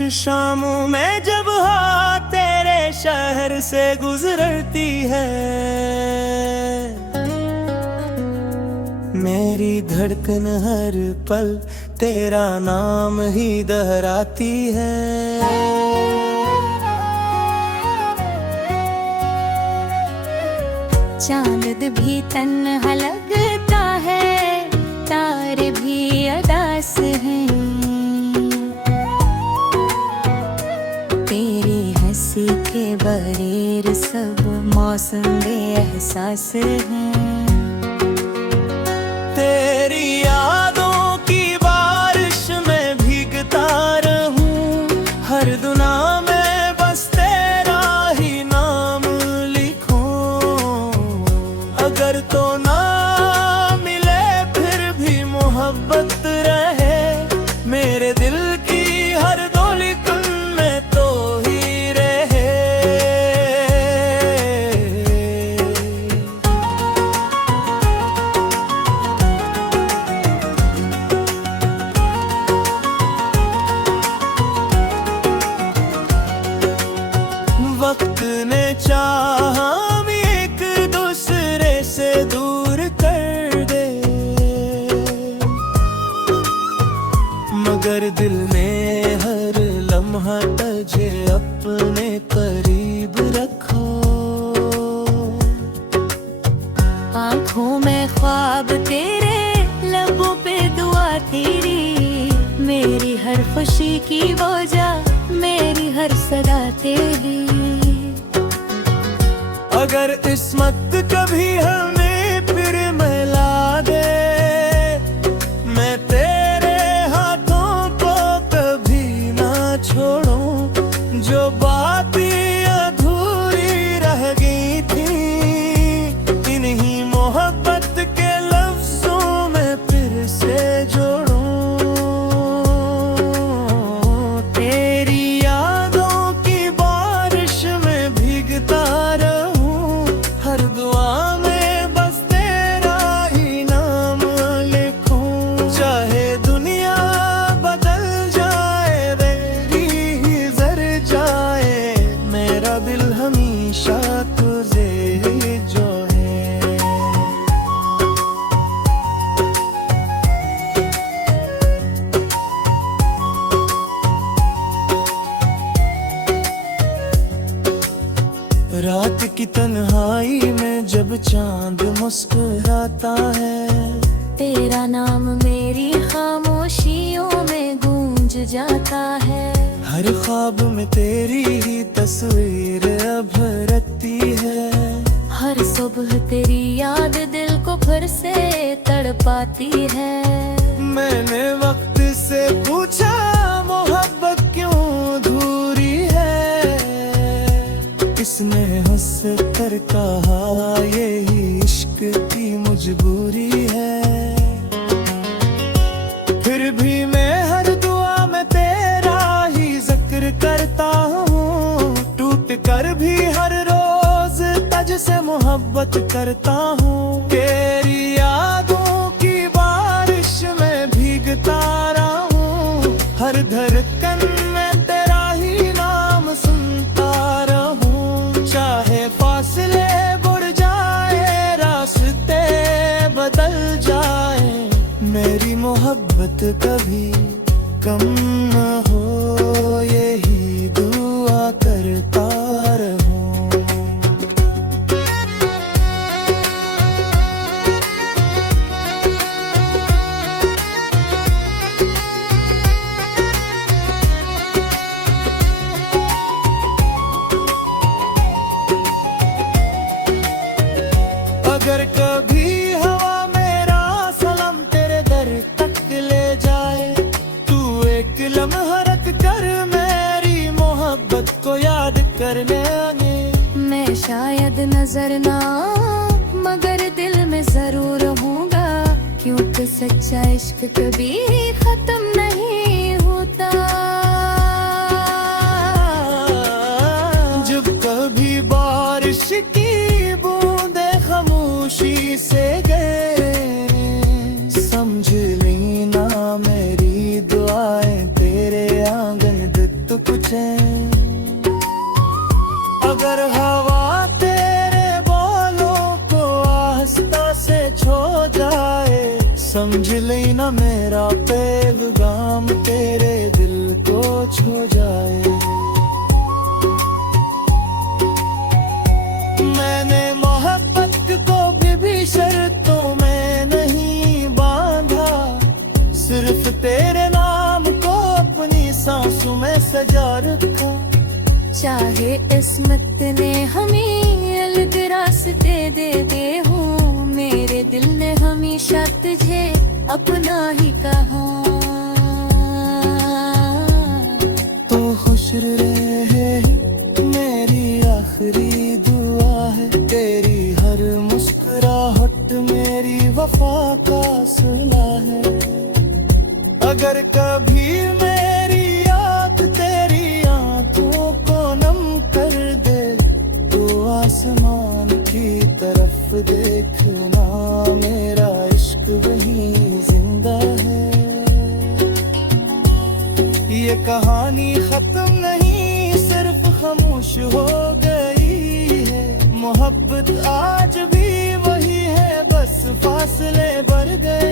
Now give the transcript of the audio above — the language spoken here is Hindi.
शामों में जब हो तेरे शहर से गुजरती है, मेरी धड़कन हर पल तेरा नाम ही दोहराती है। चांद भी तन्हा लगता है, तारे भी अदास हैं, तेरी हंसी के बरेर सब मौसम एहसास हैं। तेरी यादों की बारिश में भीगता रहूं, हर दुना में बस तेरा ही नाम लिखूं। अगर तो ना मिले फिर भी मोहब्बत रहे, मेरे दिल की हर धड़कन में तो ही रहे। वक्त ने चाहा हम एक दूसरे से दूर कर दे, मगर दिल में हर लम्हा तुझे अपने करीब रखो। आँखों में ख्वाब तेरे, लबों पे दुआ तेरी, मेरी हर खुशी की वजह, मेरी हर सदा तेरी। अगर किस्मत कभी हमें फिर मिला दे, मैं तेरे हाथों को कभी ना छोड़ूं। जो बातें अधूरी रह गई थी, इन्हीं मोहब्बत के लफ्जों में फिर से जोड़ूं। तेरी यादों की बारिश में भीगता रहूं, हर दुआ में बस तेरा ही नाम लिखूं। चाहे दुनिया बदल जाए, मेरी ही जर जाए, मेरा दिल हमेशा तुझे ही जो है। रात की तन्हाई में जब चांद मुस्कुराता है, तेरा नाम मेरी खामोशियों में गूंज जाता है। हर ख्वाब में तेरी ही तस्वीर अभरती है। हर सुबह तेरी याद दिल को फिर से तड़पाती है। मैंने वक्त से पूछा मोहब्बत क्यों अधूरी है, किसने हंस कर कहा यही इश्क की मजबूरी है। फिर भी मैं हर दुआ में तेरा ही जिक्र करता हूँ, टूट कर भी हर रोज तुझ से मोहब्बत करता हूँ। तेरी यादों की बारिश में भीगता रहूं, हर धड़कन में तेरा ही नाम सुनता रहूं। चाहे फासले बढ़ जाए, रास्ते बदल जाए, मेरी मोहब्बत कभी कम न हो, यही दुआ करता रहूं। अगर कभी हवा मेरा सलाम तेरे दर तक ले जाए, तू एक लम्हा रख कर मेरी मोहब्बत को याद करने आगे। मैं शायद नजर ना आऊं, मगर दिल में जरूर रहूंगा, क्योंकि सच्चा इश्क कभी खत्म नहीं होता। जब कभी बारिश की बूंदे खामोशी से गए, समझ लेना मेरी दुआएं तेरे आंगन दस्तक अगर हवा तेरे बोलों को आहिस्ता से छो जाए, समझ लेना मेरा पैगाम तेरे दिल को छू जाए। मैंने मोहब्बत को भी शर्तों में नहीं बांधा, सिर्फ तेरे नाम को अपनी सांसों में सजा रखा। चाहे किस्मत ने हमें अलग रास्ते दे दे हो, मेरे दिल ने हमेशा तुझे अपना ही कहा। तो खुश रहे मेरी आखिरी दुआ है, तेरी हर मुस्कुराहट मेरी वफा का सिला है। अगर कभी मेरी याद तेरी आंखों को नम कर दे, तो आसमान की तरफ देखना, मेरा इश्क वहीं जिंदा है। ये कहानी खत्म नहीं, सिर्फ खामोश हो गई है। मोहब्बत आज भी वही है, बस फासले बढ़ गए।